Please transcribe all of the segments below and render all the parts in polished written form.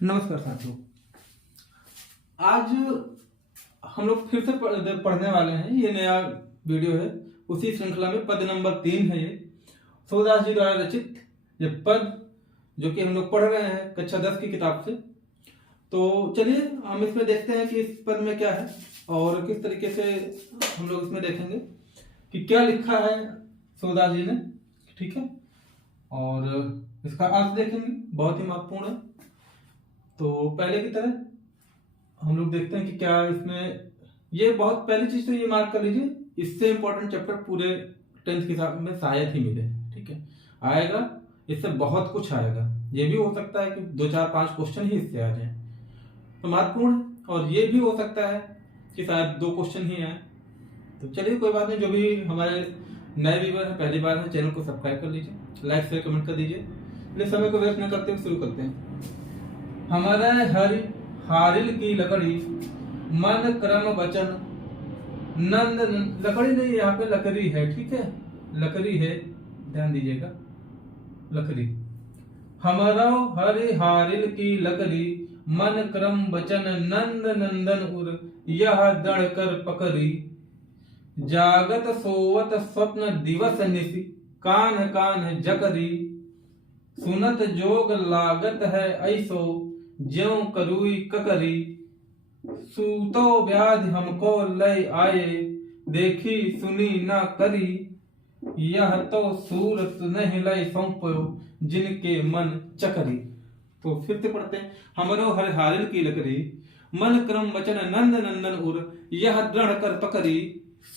नमस्कार साथियों। आज हम लोग फिर से पढ़ने वाले हैं। ये नया वीडियो है, उसी श्रृंखला में पद नंबर 3 है। ये सूरदास जी द्वारा रचित ये पद जो कि हम लोग पढ़ रहे हैं कक्षा 10 की किताब से। तो चलिए हम इसमें देखते हैं कि इस पद में क्या है और किस तरीके से हम लोग इसमें देखेंगे कि क्या लिखा है सूरदास जी ने। ठीक है, और इसका अर्थ देखेंगे, बहुत ही महत्वपूर्ण है। तो पहले की तरह हम लोग देखते हैं कि क्या इसमें, ये बहुत पहली चीज तो ये मार्क कर लीजिए, इससे इंपॉर्टेंट चैप्टर पूरे 10th की हिसाब में शायद ही मिले। ठीक है, आएगा, इससे बहुत कुछ आएगा। ये भी हो सकता है कि 2-4-5 क्वेश्चन ही इससे आ जाए, तो महत्वपूर्ण। और ये भी हो सकता है कि शायद 2 क्वेश्चन ही आए। तो चलिए कोई बात नहीं, जो भी हमारे नए व्यूअर हैं, पहली बार है, चैनल को सब्सक्राइब कर लीजिए, लाइक शेयर कमेंट कर दीजिए। इसलिए समय को वेस्ट न करते हुए शुरू करते हैं। हमारे हरि हारिल की लकड़ी, मन क्रम वचन नंद। लकड़ी नहीं, यहाँ पे लकड़ी है। ठीक है, लकड़ी है, ध्यान दीजिएगा, लकड़ी। हमारा हरि हारिल की लकड़ी, मन क्रम वचन नंद नंदन उर, यह दृढ़ कर पकड़ी। जागत सोवत स्वप्न दिवस निशि, कान कान जकरी। सुनत जोग लागत है ऐसो, ज्यों करुई ककरी। सूतो व्याधि हमको लय आए, देखी सुनी न करी। यह तो सूरत नहीं लय सौंपो, जिनके मन चकरी। तो फिर से पढ़ते हैं। हमरो हर हारिल की लकड़ी, मन क्रम वचन नंद नंदन उर, यह दृढ़ कर पकड़ी।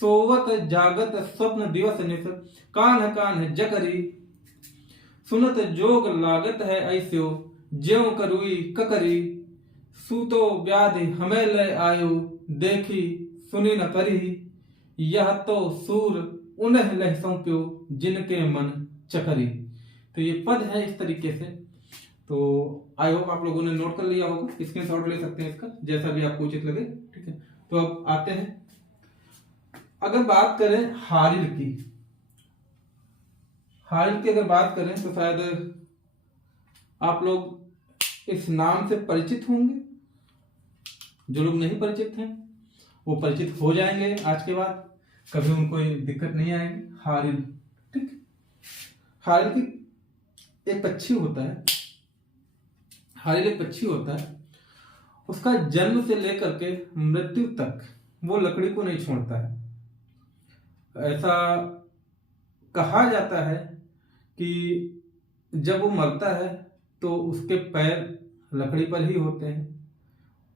सोवत जागत स्वप्न दिवस निश, कान कान जकरी। सुनत जोग लागत है ऐस्यो, ज्यों करुई ककरी। सूतो व्याधि हमें लय आयु, देखी सुनी न करी। यह तो सूर उन्हें लय सौंप्यो, जिनके मन चकरी। तो ये पद है इस तरीके से। तो आई होप आप लोगों ने नोट कर लिया होगा, स्क्रीनशॉट ले सकते हैं इसका, जैसा भी आपको उचित लगे। ठीक है, तो अब आते हैं, अगर बात करें हारिल की, हारिल की अगर बात करें तो शायद आप लोग इस नाम से परिचित होंगे। जो लोग नहीं परिचित हैं वो परिचित हो जाएंगे आज के बाद, कभी उनको दिक्कत नहीं आएगी। हारिल, ठीक, हारिल की एक पक्षी होता है, हारिल एक पक्षी होता है। उसका जन्म से लेकर के मृत्यु तक वो लकड़ी को नहीं छोड़ता है। ऐसा कहा जाता है कि जब वो मरता है तो उसके पैर लकड़ी पर ही होते हैं,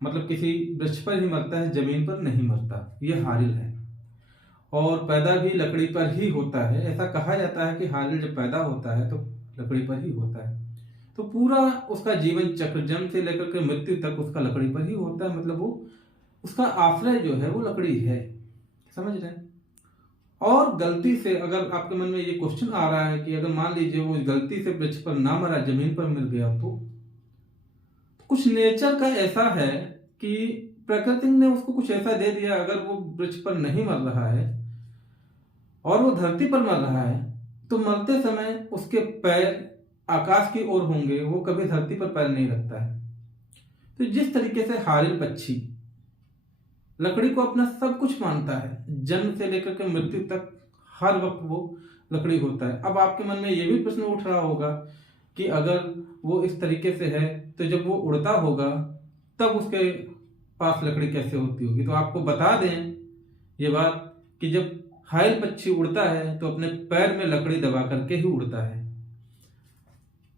मतलब किसी वृक्ष पर ही मरता है, जमीन पर नहीं मरता। ये हारिल है, और पैदा भी लकड़ी पर ही होता है। ऐसा कहा जाता है कि हारिल जब पैदा होता है तो लकड़ी पर ही होता है। तो पूरा उसका जीवन चक्र, जन्म से लेकर के मृत्यु तक उसका लकड़ी पर ही होता है। मतलब वो, उसका आश्रय जो है वो लकड़ी है, समझ रहे हैं। और गलती से अगर आपके मन में ये क्वेश्चन आ रहा है कि अगर मान लीजिए वो गलती से वृक्ष पर ना मरा, जमीन पर मिल गया, तो कुछ नेचर का ऐसा है कि प्रकृति ने उसको कुछ ऐसा दे दिया। अगर वो वृक्ष पर नहीं मर रहा है और वो धरती पर मर रहा है, तो मरते समय उसके पैर आकाश की ओर होंगे, वो कभी धरती पर पैर नहीं रखता है। तो जिस तरीके से हारिल पक्षी लकड़ी को अपना सब कुछ मानता है, जन्म से लेकर के मृत्यु तक हर वक्त वो लकड़ी होता है। अब आपके मन में ये भी प्रश्न उठ रहा होगा कि अगर वो इस तरीके से है तो जब वो उड़ता होगा तब उसके पास लकड़ी कैसे होती होगी। तो आपको बता दें ये बात कि जब हारिल पक्षी उड़ता है तो अपने पैर में लकड़ी दबा करके ही उड़ता है।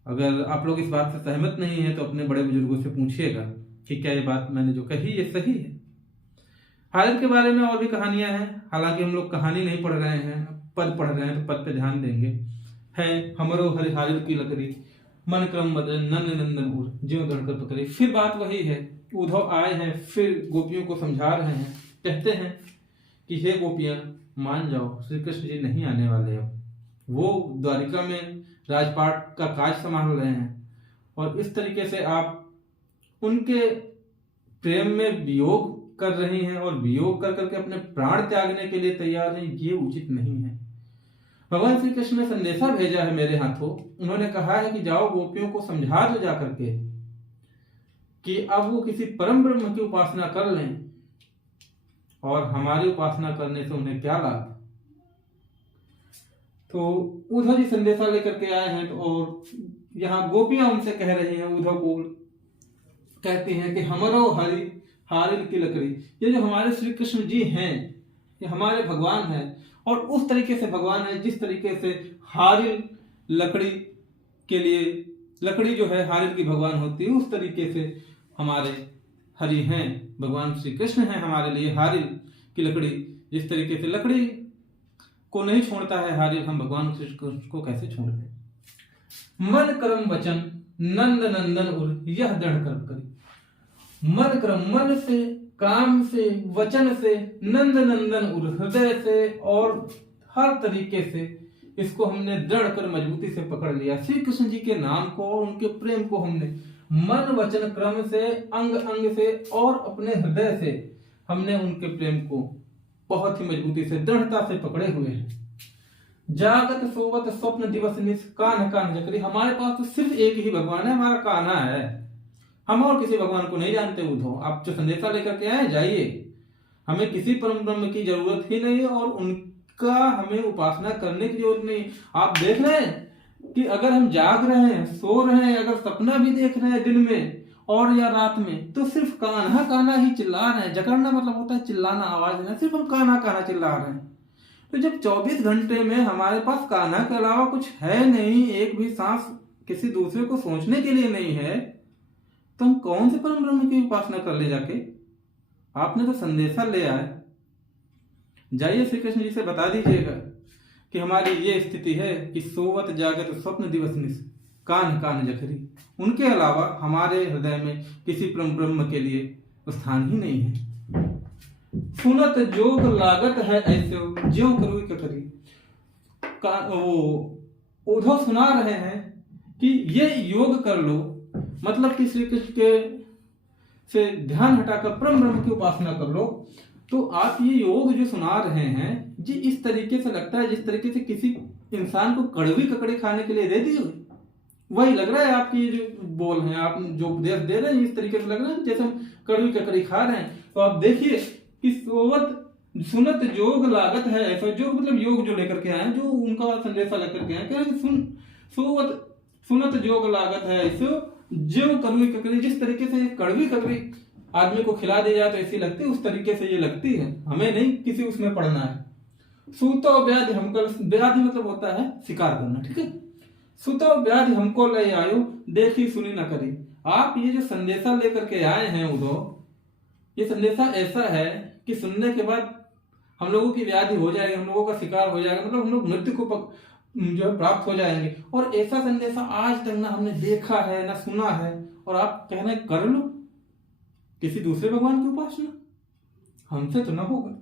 अगर आप लोग इस बात से सहमत नहीं है तो अपने बड़े बुजुर्गों से पूछिएगा कि क्या ये बात मैंने जो कही ये सही है। हारिल के बारे में और भी कहानियां हैं, हालांकि हम लोग कहानी नहीं पढ़ रहे हैं, पद पढ़ रहे हैं, तो पद पे ध्यान देंगे। है हमरो हरि हारिल की लकड़ी, मन क्रम बदन नंद नंदन उर, ज्यों दृढ़ कर पकड़ी। फिर बात वही है, उद्धव आए हैं, फिर गोपियों को समझा रहे हैं, कहते हैं कि हे गोपियां मान जाओ, श्री कृष्ण जी नहीं आने वाले। अब वो द्वारिका में राजपाट का काज संभाल रहे हैं, और इस तरीके से आप उनके प्रेम में वियोग कर रही हैं और वियोग कर करके अपने प्राण त्यागने के लिए तैयार हैं, ये उचित नहीं है। भगवान श्री कृष्ण ने संदेशा भेजा है मेरे हाथों। उन्होंने कहा है कि जाओ गोपियों को समझा दो जा करके कि अब वो किसी परम ब्रह्म की उपासना कर लें, और हमारी उपासना करने से उन्हें क्या लाभ। तो उद्धव जी संदेशा लेकर के आए हैं, और यहाँ गोपियां उनसे कह रही हैं, उद्धव को कहती हैं कि हमारो हरि हारिल की लकड़ी, ये जो हमारे श्री कृष्ण जी हैं ये हमारे भगवान हैं, और उस तरीके से भगवान है जिस तरीके से हारिल लकड़ी के लिए, लकड़ी जो है हारिल की भगवान होती है, उस तरीके से हमारे हरि हैं, भगवान श्री कृष्ण हैं हमारे लिए हारिल की लकड़ी। जिस तरीके से लकड़ी को नहीं छोड़ता है हारिल, हम भगवान कृष्ण को कैसे छोड़ दें। मन कर्म वचन नंद नंदन उर यह दृढ़ कर्म करी। मन कर्म, मन से, काम से, वचन से, नंद नंदन उर हृदय से, और हर तरीके से इसको हमने दृढ़ कर मजबूती से पकड़ लिया। श्री कृष्ण जी के नाम को और उनके प्रेम को हमने मन वचन क्रम से, अंग अंग से और अपने हृदय से हमने उनके प्रेम को बहुत ही मजबूती से, दृढ़ता से पकड़े हुए हैं। जागत सोवत स्वप्न दिवस निस कान्ह कान्ह जकरी, हमारे पास तो सिर्फ एक ही भगवान है, हमारा कान्हा है, हम और किसी भगवान को नहीं जानते। उद्धव, आप जो संदेशा लेकर के आए जाइए, हमें किसी परम ब्रह्म की जरूरत ही नहीं, और उनका हमें उपासना करने की जरूरत नहीं। आप देख रहे हैं कि अगर हम जाग रहे हैं, सो रहे हैं, अगर सपना भी देख रहे हैं दिन में और या रात में, तो सिर्फ कान्हा कान्हा ही चिल्ला रहे हैं। जकड़ना मतलब होता है चिल्लाना, आवाज देना, सिर्फ हम कान्हा कान्हा चिल्ला रहे हैं। तो जब 24 घंटे में हमारे पास कान्हा के अलावा कुछ है नहीं, एक भी सांस किसी दूसरे को सोचने के लिए नहीं है, तो हम कौन से परम ब्रह्म की उपासना कर ले जाके। आपने तो संदेशा ले आए, जाइए श्री कृष्ण जी से बता दीजिएगा कि हमारी ये स्थिति है कि सोवत जागत स्वप्न दिवस निस कान कान जखरी, उनके अलावा हमारे हृदय में किसी परम ब्रह्म के लिए स्थान ही नहीं है। सुनत जोग लागत है ऐसे ज्यों करुई ककरी, वो उद्धव सुना रहे हैं कि ये योग कर लो, मतलब कि श्री कृष्ण के से ध्यान हटाकर परम ब्रह्म की उपासना कर लो। तो आप ये योग जो सुना रहे हैं जी, इस तरीके से लगता है जिस तरीके से किसी इंसान को कड़वी ककड़ी खाने के लिए दे दी हुई, वही लग रहा है आपकी जो बोल हैं, आप जो उपदेश दे रहे हैं, इस तरीके से लग रहा है जैसे हम कड़वी ककड़ी खा रहे हैं। तो आप देखिए कि सोवत सुनत जोग लागत है ऐसा, जो मतलब योग जो लेकर के आए, जो उनका संदेशा लेकर के आए, कह रहे सुन सोवत सुनत जोग लागत है ऐसे ज्यों कड़वी ककड़ी, जिस तरीके से कड़वी ककड़ी आदमी को खिला दी जाए तो ऐसी लगती है, उस तरीके से ये लगती है। हमें नहीं किसी उसमें पढ़ना है। सूतो व्याधि हमको, व्याधि मतलब होता है शिकार करना, ठीक है। सुतो व्याधि हमको ले आयो देखी सुनी न करी। आप ये जो संदेशा लेकर के आए हैं उद्धव, ये संदेशा ऐसा है कि सुनने के बाद हम लोगों की व्याधि हो जाएगी, हम लोगों का शिकार हो जाएगा, मतलब हम लोग मृत्यु को जो है प्राप्त हो जाएंगे। और ऐसा संदेशा आज तक ना हमने देखा है ना सुना है, और आप कह रहे कर लो किसी दूसरे भगवान की उपासना, हमसे तो ना होगा।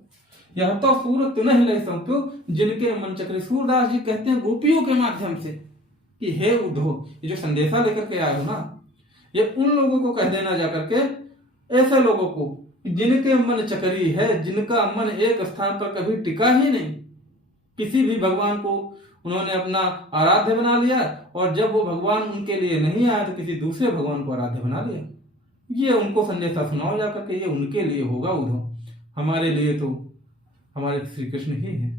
यह तो सूरत तो नहीं ले संतो जिनके मन चक्री। सूरदास जी कहते हैं गोपियों के माध्यम से कि हे उद्धव, ये जो संदेशा लेकर के आए हो ना, ये उन लोगों को कह देना जाकर के, ऐसे लोगों को जिनके मन चकरी है, जिनका मन एक स्थान पर कभी टिका ही नहीं, किसी भी भगवान को उन्होंने अपना आराध्य बना लिया, और जब वो भगवान उनके लिए नहीं आया तो किसी दूसरे भगवान को आराध्य बना लिया। ये उनको संदेशा सुनाओ जाकर के, ये उनके लिए होगा उद्धव, हमारे लिए तो हमारे श्री कृष्ण ही है।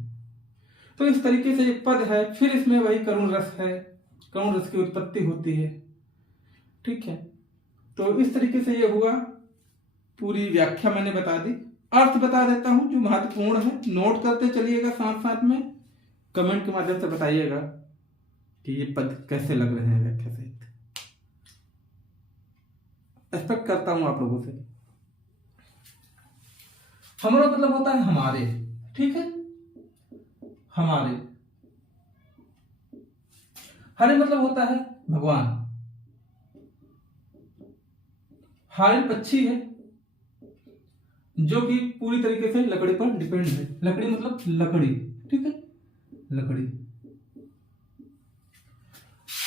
तो इस तरीके से एक पद है, फिर इसमें वही करुण रस है, करुण रस की उत्पत्ति होती है, ठीक है। तो इस तरीके से ये हुआ, पूरी व्याख्या मैंने बता दी। अर्थ बता देता हूं जो महत्वपूर्ण है, नोट करते चलिएगा, साथ साथ में कमेंट के माध्यम से बताइएगा कि ये पद कैसे लग रहे हैं व्याख्या सहित। एक्सपेक्ट करता हूं आप लोगों से। हमारा मतलब होता है हमारे, ठीक है, हमारे। हरे मतलब होता है भगवान। हारिल पक्षी है जो कि पूरी तरीके से लकड़ी पर डिपेंड है। लकड़ी मतलब लकड़ी, ठीक है, लकड़ी।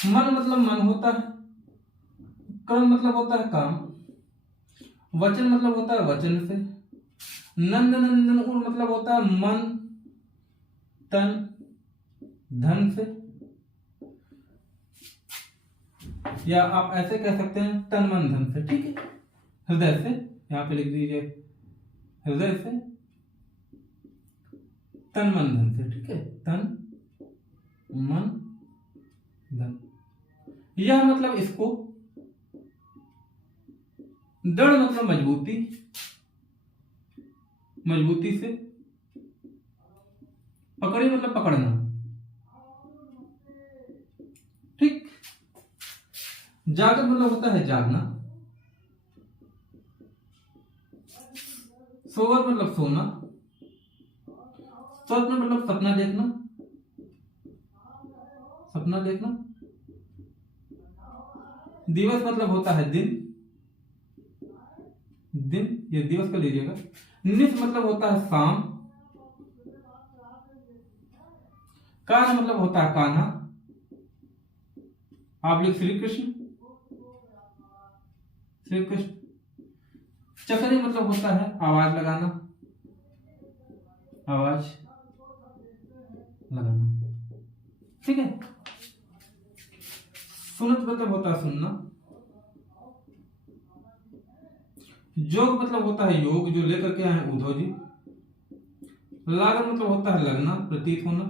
मन मतलब मन होता है। कर्म मतलब होता है काम। वचन मतलब होता है वचन से। नंद नंदन उर मतलब होता है मन तन धन से, या आप ऐसे कह सकते हैं तन मन धन से, ठीक है। हृदय से, यहाँ पे लिख दीजिए हृदय से, तन मन धन से। ठीक है, तन मन धन। यह मतलब इसको, दृढ़ मतलब मजबूती, मजबूती से, पकड़ी मतलब पकड़ना। ठीक। जागृत मतलब होता है जागना, सोवर मतलब सोना, स्वप्न मतलब सपना देखना, सपना देखना। दिवस मतलब होता है दिन, दिन, ये दिवस का लीजिएगा। निस मतलब होता है शाम, कान्हा मतलब होता है कान्हा, आप लिख श्री कृष्ण, श्री कृष्ण। चकरी मतलब होता है आवाज लगाना, आवाज लगाना। ठीक है। सुनत मतलब होता है सुनना। जोग मतलब होता है योग, जो लेकर के आए उद्धव जी। लागन मतलब होता है लगना, प्रतीत होना,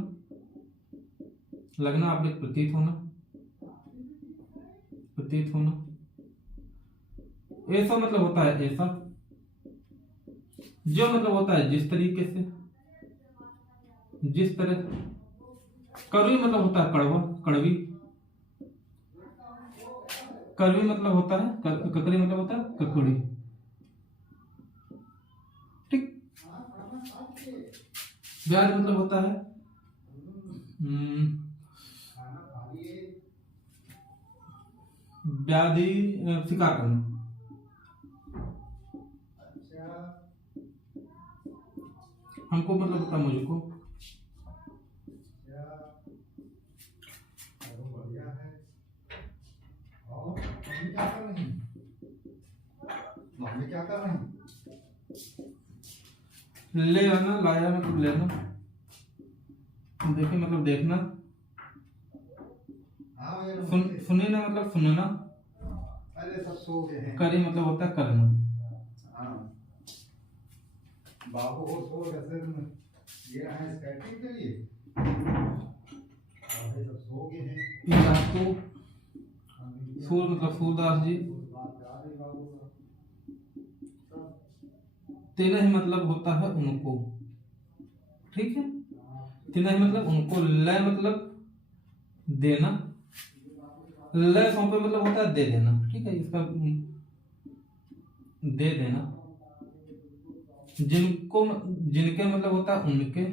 लगना आप लिख प्रतीत होना, प्रतीत होना। ऐसा मतलब होता है ऐसा। जो मतलब होता है जिस तरीके से, जिस तरह। कड़वी मतलब होता है कड़वा, कड़वी। कड़वी मतलब होता है ककड़ी, मतलब होता है ककड़ी। ठीक। व्याध मतलब होता है व्याधि, शिकार करना। हमको मतलब होता है मुझको। मम्मी क्या कर रही हैं? ले आना, लाया मतलब लेना। देखिए मतलब देखना। सुने ना मतलब सुनना। अरे सब सो गए हैं। करी मतलब होता है करना। हाँ, बाबू को सो गए, ये है स्केटिंग के लिए। अरे सब सो गए हैं। आपको सूर मतलब सूरदास जी। तेना ही मतलब होता है उनको। ठीक है, तेना ही मतलब उनको। लय मतलब देना, लय सौंपे मतलब होता है दे देना। ठीक है, इसका दे देना। जिनको, जिनके मतलब होता है उनके।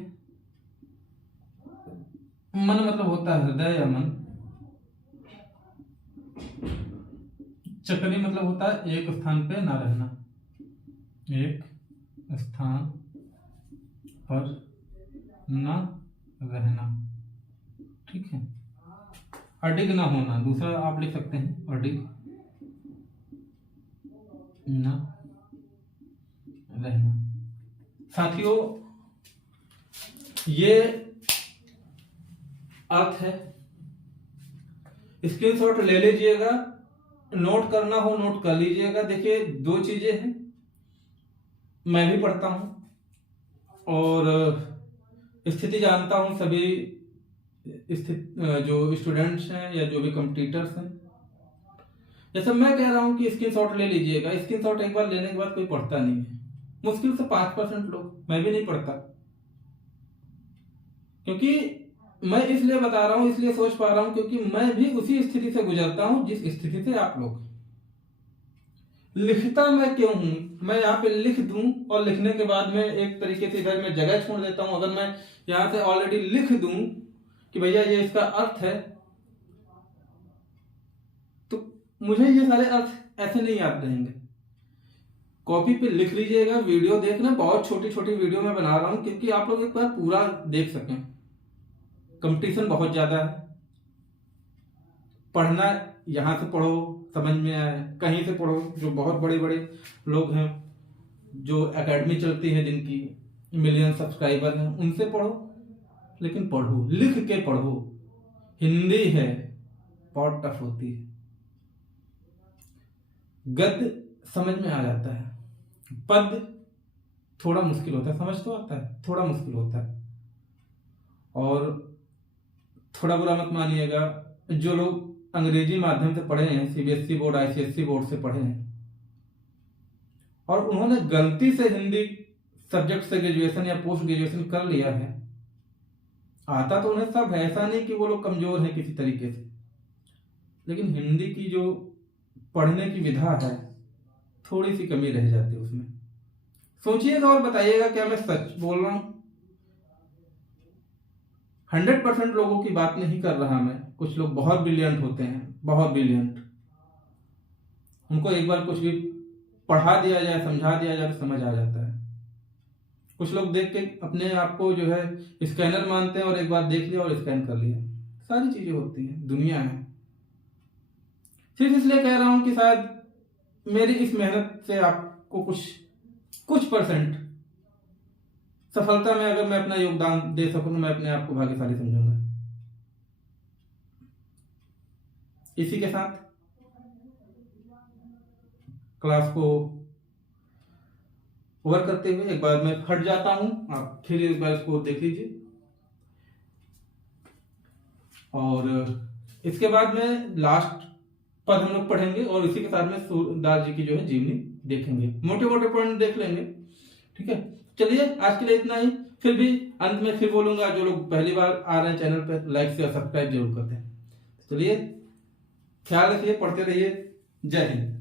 मन मतलब होता है हृदय या मन। चक्री मतलब होता है एक स्थान पे ना रहना, एक स्थान पर ना रहना। ठीक है। अडिग ना होना, दूसरा आप लिख सकते हैं अडिग ना रहना। साथियों, ये अर्थ है। स्क्रीनशॉट ले लीजिएगा, नोट करना हो नोट कर लीजिएगा। देखिए दो चीजें हैं, मैं भी पढ़ता हूं और स्थिति जानता हूं। सभी जो स्टूडेंट्स हैं या जो भी कंपटीटर्स हैं, जैसे मैं कह रहा हूं कि स्क्रीनशॉट ले लीजिएगा। स्क्रीनशॉट एक बार लेने के बाद कोई पढ़ता नहीं है, मुश्किल से 5% लोग, मैं भी नहीं पढ़ता। क्योंकि मैं इसलिए बता रहा हूं, इसलिए सोच पा रहा हूं क्योंकि मैं भी उसी स्थिति से गुजरता हूं जिस स्थिति से आप लोग। लिखता मैं क्यों हूं, मैं यहाँ पे लिख दूं और लिखने के बाद में एक तरीके से इधर मैं जगह छोड़ देता हूं। अगर मैं यहाँ से ऑलरेडी लिख दूं कि भैया ये इसका अर्थ है, तो मुझे ये सारे अर्थ ऐसे नहीं याद रहेंगे। कॉपी पे लिख लीजिएगा। वीडियो देखना, बहुत छोटी छोटी वीडियो मैं बना रहा हूं क्योंकि आप लोग एक बार पूरा देख सकें। कंपटीशन बहुत ज्यादा है। पढ़ना यहां से पढ़ो, समझ में आए, कहीं से पढ़ो। जो बहुत बड़े बड़े लोग हैं, जो एकेडमी चलती है, जिनकी मिलियन सब्सक्राइबर हैं, उनसे पढ़ो। लेकिन पढ़ो, लिख के पढ़ो। हिंदी है, बहुत टफ होती है। गद्य समझ में आ जाता है। पद थोड़ा मुश्किल होता है, समझ तो आता है, थोड़ा मुश्किल होता है। और थोड़ा बुरा मत मानिएगा, जो लोग अंग्रेजी माध्यम से पढ़े हैं, सीबीएसई बोर्ड आईसीएसई बोर्ड से पढ़े हैं, और उन्होंने गलती से हिंदी सब्जेक्ट से ग्रेजुएशन या पोस्ट ग्रेजुएशन कर लिया है, आता तो उन्हें सब है, ऐसा नहीं कि वो लोग कमजोर हैं किसी तरीके से, लेकिन हिंदी की जो पढ़ने की विधा है थोड़ी सी कमी रह जाती है उसमें। सोचिएगा और बताइएगा क्या मैं सच बोल रहा हूं। 100% लोगों की बात नहीं कर रहा मैं। कुछ लोग बहुत ब्रिलियंट होते हैं, बहुत ब्रिलियंट, उनको एक बार कुछ भी पढ़ा दिया जाए, समझा दिया जाए तो समझ आ जाता है। कुछ लोग देख के अपने आप को जो है स्कैनर मानते हैं और एक बार देख लिया और स्कैन कर लिया। सारी चीजें होती हैं, दुनिया है। सिर्फ इसलिए कह रहा हूं कि शायद मेरी इस मेहनत से आपको कुछ परसेंट सफलता में अगर मैं अपना योगदान दे सकूं तो मैं अपने आप को भाग्यशाली समझूंगा। इसी के साथ क्लास को ओवर करते हुए एक बार मैं हट जाता हूं, आप फिर एक बार इसको देख लीजिए। और इसके बाद में लास्ट पद हम लोग पढ़ेंगे और इसी के साथ में सूरदास जी की जो है जीवनी देखेंगे, मोटे मोटे पॉइंट देख लेंगे। ठीक है, चलिए आज के लिए इतना ही। फिर भी अंत में फिर बोलूंगा, जो लोग पहली बार आ रहे हैं चैनल पर, लाइक शेयर सब्सक्राइब जरूर करते हैं। चलिए, ख्याल रखिए, पढ़ते रहिए। जय हिंद।